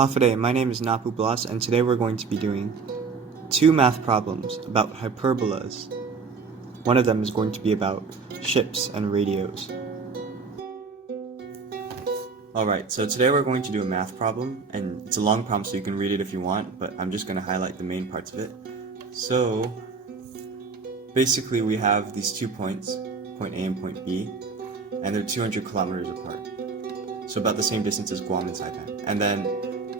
Hafade, my name is Hyperbolas, and today we're going to be doing two math problems about hyperbolas. One of them is going to be about ships and radios. Alright, so today we're going to do a math problem, and it's a long problem so you can read it if you want, but I'm just going to highlight the main parts of it. So, basically we have these 2 points, point A and point B, and they're 200 kilometers apart. So about the same distance as Guam and Saipan. And then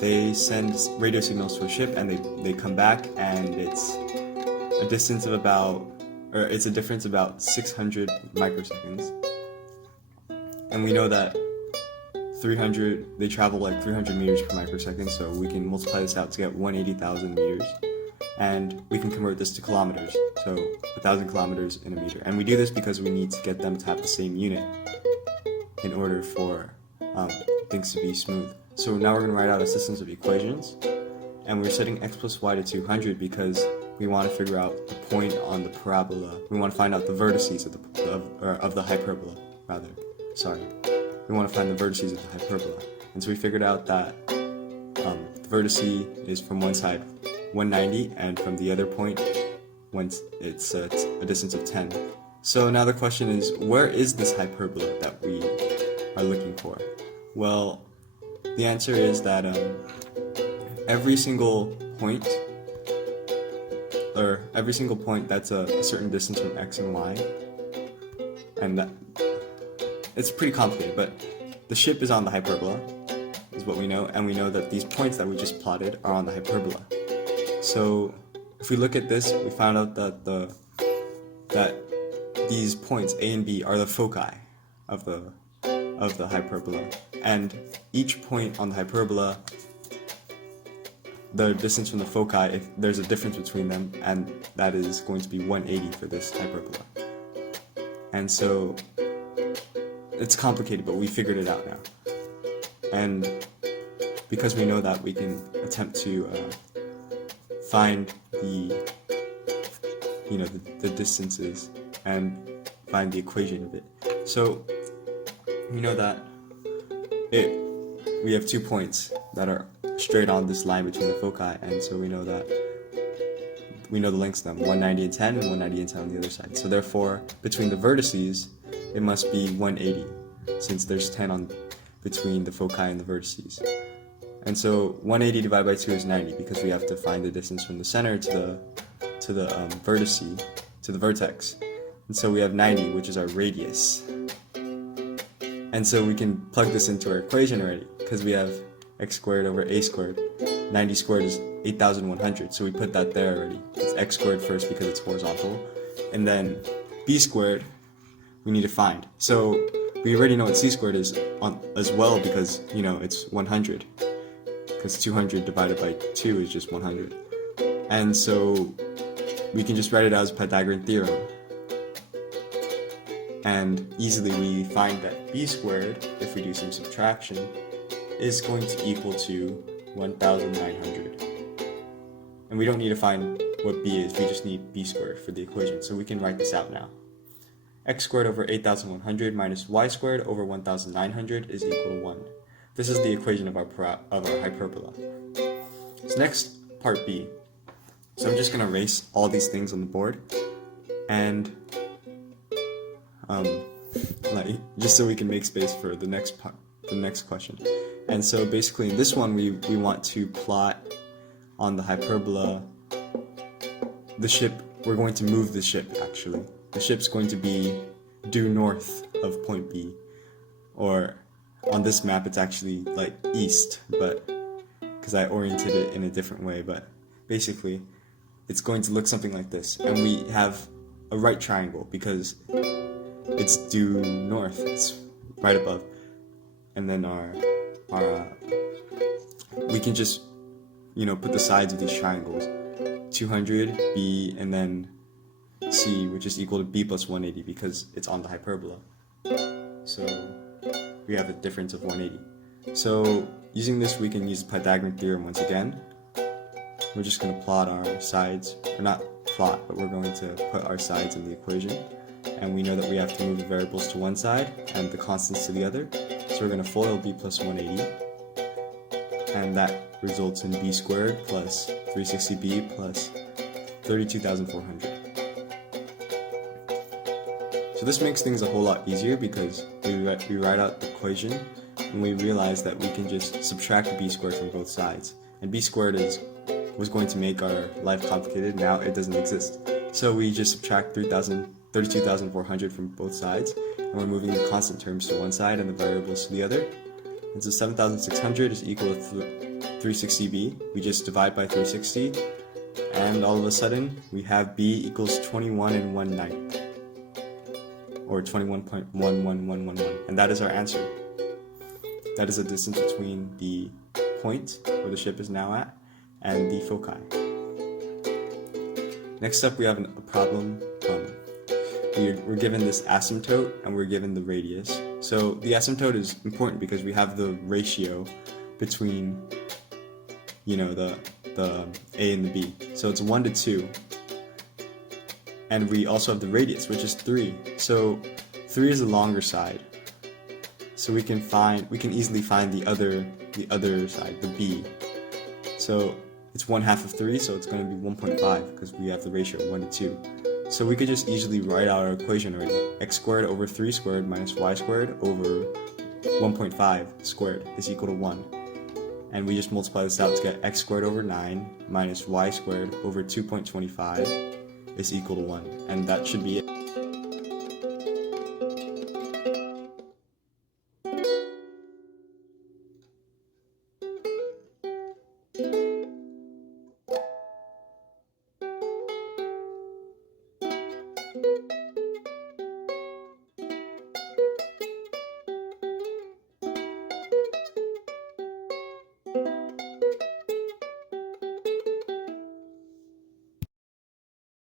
they send radio signals to a ship and they come back, and it's a distance of it's a difference about 600 microseconds. And we know that they travel like 300 meters per microsecond, so we can multiply this out to get 180,000 meters. And we can convert this to kilometers, so 1,000 kilometers in a meter. And we do this because we need to get them to have the same unit in order for things to be smooth. So now we're going to write out a system of equations, and we're setting x plus y to 200 because we want to figure out the point on the parabola. We want to find out the vertices of the hyperbola, rather. Sorry. We want to find the vertices of the hyperbola. And so we figured out that the vertice is from one side 190, and from the other point, it's a distance of 10. So now the question is, where is this hyperbola that we are looking for? Well, the answer is that every single point that's a certain distance from x and y, and that it's pretty complicated, but the ship is on the hyperbola, is what we know, and we know that these points that we just plotted are on the hyperbola. So if we look at this, we found out that these points A and B are the foci of the hyperbola, and each point on the hyperbola, the distance from the foci, if there's a difference between them, and that is going to be 180 for this hyperbola. And so it's complicated, but we figured it out now. And because we know that, we can attempt to find the distances and find the equation of it. So we know that we have 2 points that are straight on this line between the foci, and so we know the lengths of them, 190 and 10, and 190 and 10 on the other side. So therefore, between the vertices, it must be 180, since there's 10 between the foci and the vertices. And so 180 divided by 2 is 90, because we have to find the distance from the center to the vertice, to the vertex. And so we have 90, which is our radius. And so we can plug this into our equation already, because we have x squared over a squared. 90 squared is 8,100, so we put that there already. It's x squared first because it's horizontal, and then b squared we need to find. So we already know what c squared is as well, because it's 100, because 200 divided by 2 is just 100. And so we can just write it out as Pythagorean theorem. And easily we find that b squared, if we do some subtraction, is going to equal to 1,900. And we don't need to find what b is, we just need b squared for the equation. So we can write this out now. X squared over 8,100 minus y squared over 1,900 is equal to 1. This is the equation of our hyperbola. So next, part B. So I'm just going to erase all these things on the board, and just so we can make space for the next part, the next question. And so basically in this one we want to plot on the hyperbola the ship. We're going to move the ship, actually. The ship's going to be due north of point B, or on this map it's actually like east, but because I oriented it in a different way, but basically it's going to look something like this. And we have a right triangle because it's due north, it's right above. And then we can just put the sides of these triangles, 200, b, and then c, which is equal to b plus 180 because it's on the hyperbola. So we have a difference of 180. So using this, we can use the Pythagorean theorem once again. We're just going to plot our sides, or not plot, but we're going to put our sides in the equation. And we know that we have to move the variables to one side and the constants to the other. So we're going to FOIL b plus 180. and that results in b squared plus 360b plus 32,400. So this makes things a whole lot easier because we write out the equation and we realize that we can just subtract b squared from both sides. And b squared was going to make our life complicated. Now it doesn't exist. So we just subtract 32,400 from both sides, and we're moving the constant terms to one side and the variables to the other. And so 7,600 is equal to 360b. We just divide by 360, and all of a sudden we have b equals 21 1/9, or 21.11111, and that is our answer. That is the distance between the point where the ship is now at and the foci. Next up, we have a problem. We're given this asymptote and we're given the radius. So the asymptote is important because we have the ratio between, the A and the B. So it's 1 to 2. And we also have the radius, which is 3. So 3 is the longer side. So we can easily find the other side, the B. So it's 1/2 of 3, so it's going to be 1.5 because we have the ratio 1 to 2. So we could just easily write out our equation already. X squared over 3 squared minus y squared over 1.5 squared is equal to 1. And we just multiply this out to get x squared over 9 minus y squared over 2.25 is equal to 1. And that should be